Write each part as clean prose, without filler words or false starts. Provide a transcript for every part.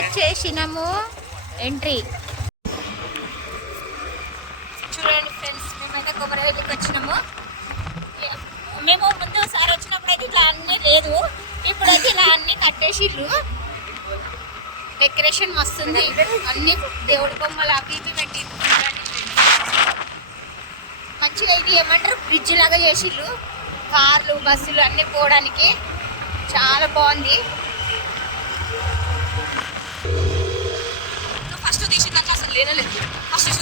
వచ్చేసినాము. ఎంట్రీ చూడండి ఫ్రెండ్స్, మేమైతే కొమరవెల్లికి వచ్చినాము. మేము ముందు సారి వచ్చినప్పుడు అయితే ఇట్లా అన్నీ లేదు, ఇప్పుడైతే ఇలా అన్నీ కట్టేసిళ్ళు. డెకరేషన్ వస్తుంది, అన్ని దేవుడి బొమ్మలు అవి ఇవి పెట్టి మంచిగా. ఇది ఏమంటారు, బ్రిడ్జ్ లాగా చేసిళ్ళు, కార్లు బస్సులు అన్నీ పోవడానికి చాలా బాగుంది. ఫస్ట్ తీసిందాక అసలు లేనలేదు. ఫస్ట్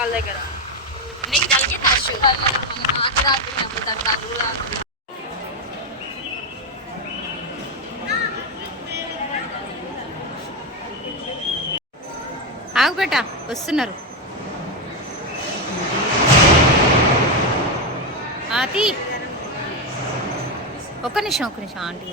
వాళ్ళ దగ్గర నీకు కలిగి తచ్చు ఆగుబెట్ట వస్తున్నారు. ఆతి ఒక్క నిమిషం ఆంటీ.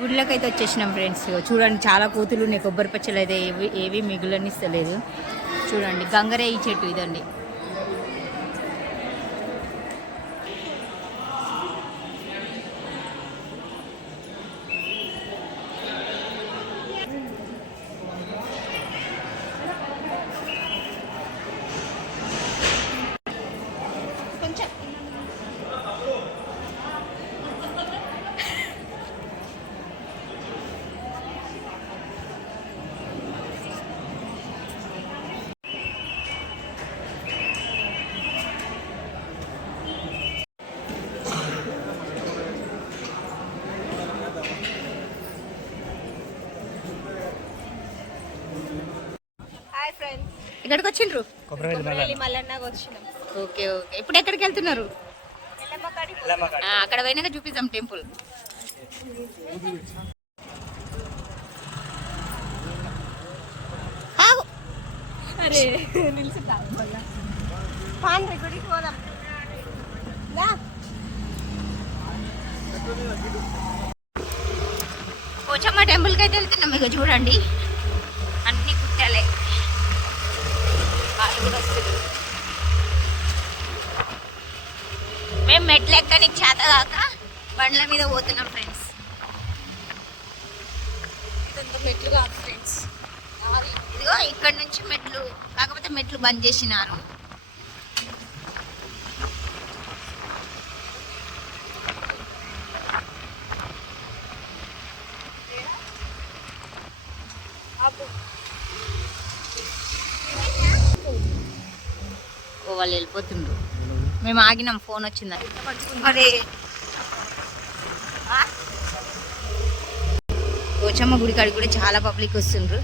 గుడిలోకి అయితే వచ్చేసినాం ఫ్రెండ్స్. చూడండి చాలా కోతులు ఉన్నాయి. కొబ్బరి పచ్చలు అయితే ఏవి మిగులనిస్తలేదు. చూడండి గంగరేయి చెట్టు ఇదండి. ఎక్కడికి వచ్చిండ్రు? Okay okay. ఇప్పుడు ఎక్కడికి వెళ్తున్నారు? అక్కడ పోయినాక చూపిద్దాం టెంపుల్. పోచమ్మ టెంపుల్కి అయితే వెళ్తున్నాం. ఇక చూడండి అన్ని కుట్టాలే. మేము మెట్లు ఎక్కడానికి చేత కాక బండ్ల మీద పోతున్నాం ఫ్రెండ్స్. ఇదంతా మెట్లు కాదు ఫ్రెండ్స్, ఇదిగో ఇక్కడ నుంచి మెట్లు, కాకపోతే మెట్లు బంద్ చేసినారు. వాళ్ళు వెళ్ళిపోతుండ్రు. మేము ఆగినాం, ఫోన్ వచ్చిందని. అరే పోచమ్మ గుడి కాడికి కూడా చాలా పబ్లిక్ వస్తుండ్రు.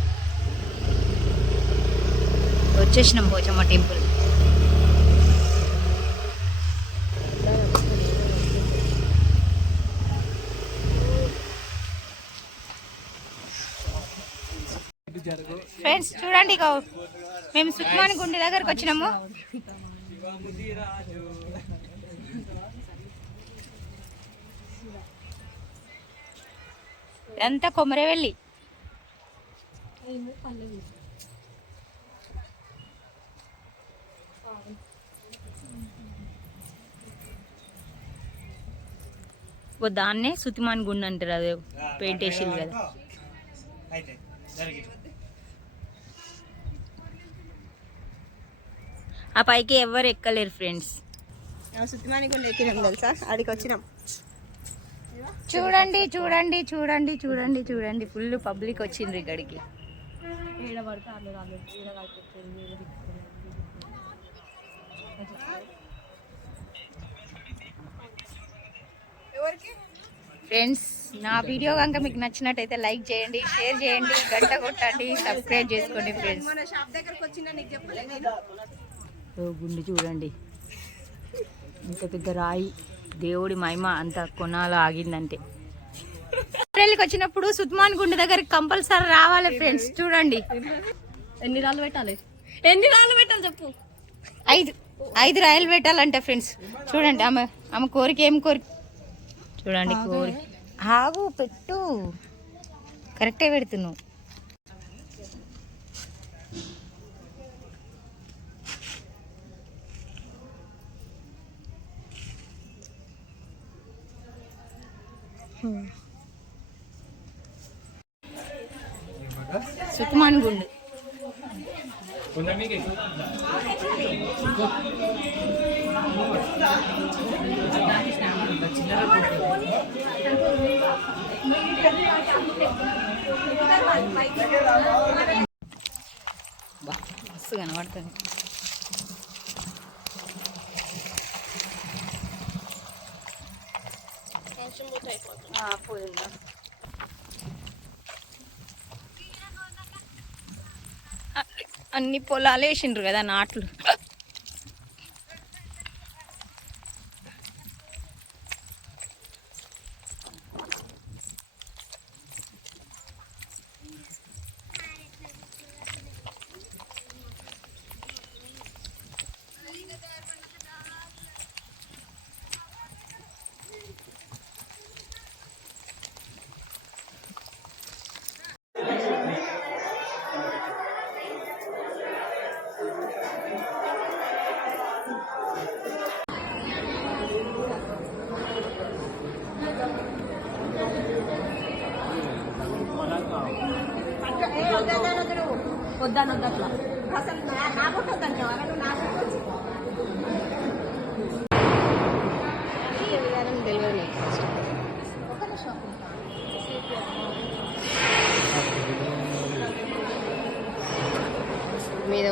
వచ్చేసినాం పోచమ్మ టెంపుల్. ఫ్రెండ్స్ చూడండి, ఇక మేము సుక్మాని గుండె దగ్గరకు వచ్చినాము. ఎంత కొమరవెల్లి. దాన్నే సుతిమాన్ గుండె అంటారు. అదే పెయింట్ వేసింది కదా. ఆ పైకి ఎవరు ఎక్కలేరు ఫ్రెండ్స్. తెలుసా, ఆడికి వచ్చినాం. చూడండి చూడండి చూడండి చూడండి చూడండి, ఫుల్ పబ్లిక్ వచ్చిండ్రు ఇక్కడికి. ఫ్రెండ్స్ నా వీడియో కనుక మీకు నచ్చినట్టయితే లైక్ చేయండి, షేర్ చేయండి, గంట కొట్టండి, సబ్స్క్రైబ్ చేసుకోండి ఫ్రెండ్స్. గుండి చూడండి, ఇంత పెద్ద రాయి. దేవుడి మహిమ అంత కొనాల ఆగిందంటే. కొమరేలికి వచ్చినప్పుడు సుత్మాన్ గుండె దగ్గరికి కంపల్సరీ రావాలి ఫ్రెండ్స్. చూడండి ఎన్ని రాళ్ళు పెట్టాలి చెప్పు. 5 రాయలు పెట్టాలంట ఫ్రెండ్స్. చూడండి ఆమె కోరిక ఏం కోరిక చూడండి. కోరిక ఆగు పెట్టు, కరెక్టే పెడుతున్నావు. సుకుమాన్ గుండు మస్తు కనబడుతుంది. పోయిందా అన్ని పొలాలు వేసిండ్రు కదా నాట్లు. వద్దాను అట్లా అసలు నాకొద్దంటే తెలియదు మీద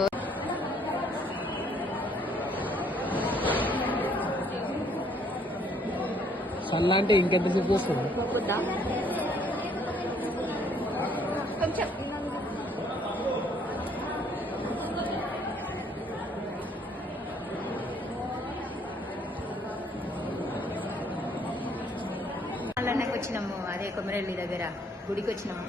చల్ల అంటే ఇంకెంతసేపు వస్తుంది? కొంచెం వచ్చినాము. అదే కొమరల్లి దగ్గర గుడికి వచ్చినాము.